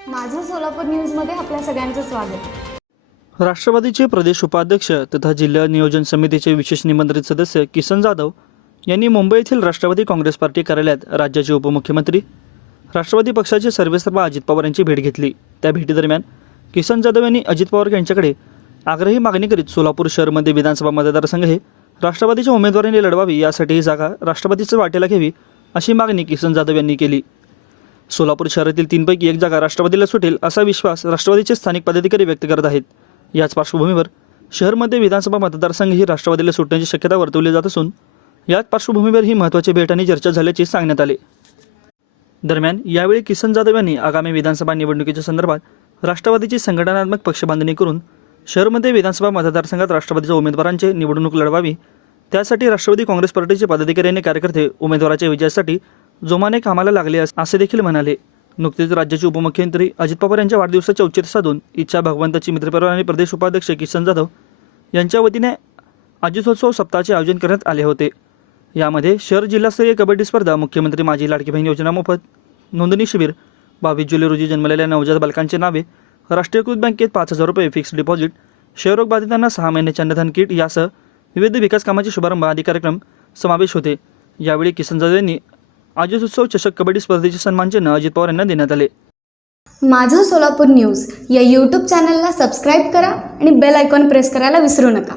सोलापूर न्यूजमध्ये आपल्या सगळ्यांचं स्वागत. राष्ट्रवादीचे प्रदेश उपाध्यक्ष तथा जिल्हा नियोजन समितीचे विशेष निमंत्रित सदस्य किसन जाधव यांनी मुंबई येथील राष्ट्रवादी काँग्रेस पार्टी कार्यालयात राज्याचे उपमुख्यमंत्री राष्ट्रवादी पक्षाचे सर्वेसर्वा अजित पवार यांची भेट घेतली. त्या भेटीदरम्यान किसन जाधव यांनी अजित पवार यांच्याकडे आग्रही मागणी करीत सोलापूर शहरमध्ये विधानसभा मतदारसंघ हे राष्ट्रवादीच्या उमेदवारांनी लढवावी यासाठी ही जागा राष्ट्रवादीचं वाटेला घ्यावी अशी मागणी किसन जाधव यांनी केली. सोलापूर शहरातील तीनपैकी एक जागा राष्ट्रवादीला सुटेल असा विश्वास राष्ट्रवादीचे स्थानिक पदाधिकारी व्यक्त करत आहेत. याच पार्श्वभूमीवर शहरमध्ये विधानसभा मतदारसंघ ही राष्ट्रवादीला सुटण्याची शक्यता वर्तवली जात असून याच पार्श्वभूमीवर ही महत्त्वाची भेट आणि चर्चा झाल्याचे सांगण्यात आले. दरम्यान यावेळी किसन जाधव यांनी आगामी विधानसभा निवडणुकीच्या संदर्भात राष्ट्रवादीची संघटनात्मक पक्षबांधणी करून शहरमध्ये विधानसभा मतदारसंघात राष्ट्रवादीच्या उमेदवारांचे निवडणूक लढवावी त्यासाठी राष्ट्रवादी काँग्रेस पार्टीचे पदाधिकारी आणि कार्यकर्ते उमेदवाराच्या विजयासाठी जोमाने कामाला लागले अस- असे देखील म्हणाले. नुकतेच राज्याचे उपमुख्यमंत्री अजित पवार यांच्या वाढदिवसाचे औचित्य साधून इच्छा भगवंताची मित्रपरिवार आणि प्रदेश उपाध्यक्ष किसन जाधव यांच्या वतीने अजितोत्सव सप्ताहाचे आयोजन करण्यात आले होते. यामध्ये शहर जिल्हास्तरीय कबड्डी स्पर्धा मुख्यमंत्री माझी लाडकी बहीण योजना मोफत नोंदणी शिबिर बावीस जुलै रोजी जन्मलेल्या नवजात बालकांची नावे राष्ट्रीयकृत बँकेत पाच हजार रुपये फिक्स्ड डिपॉझिट क्षयरोग बाधितांना सहा महिन्याचे अन्नदान किट यासह विविध विकास कामाचे शुभारंभ आदी कार्यक्रम समावेश होते. यावेळी किसन जाधव यांनी अजितोत्सव चषक कबड्डी स्पर्धेचे सन्मानचिन्ह अजित पवार यांना देण्यात आले. माझं सोलापूर न्यूज या यूट्यूब चॅनलला सबस्क्राईब करा आणि बेल आयकॉन प्रेस करायला विसरू नका.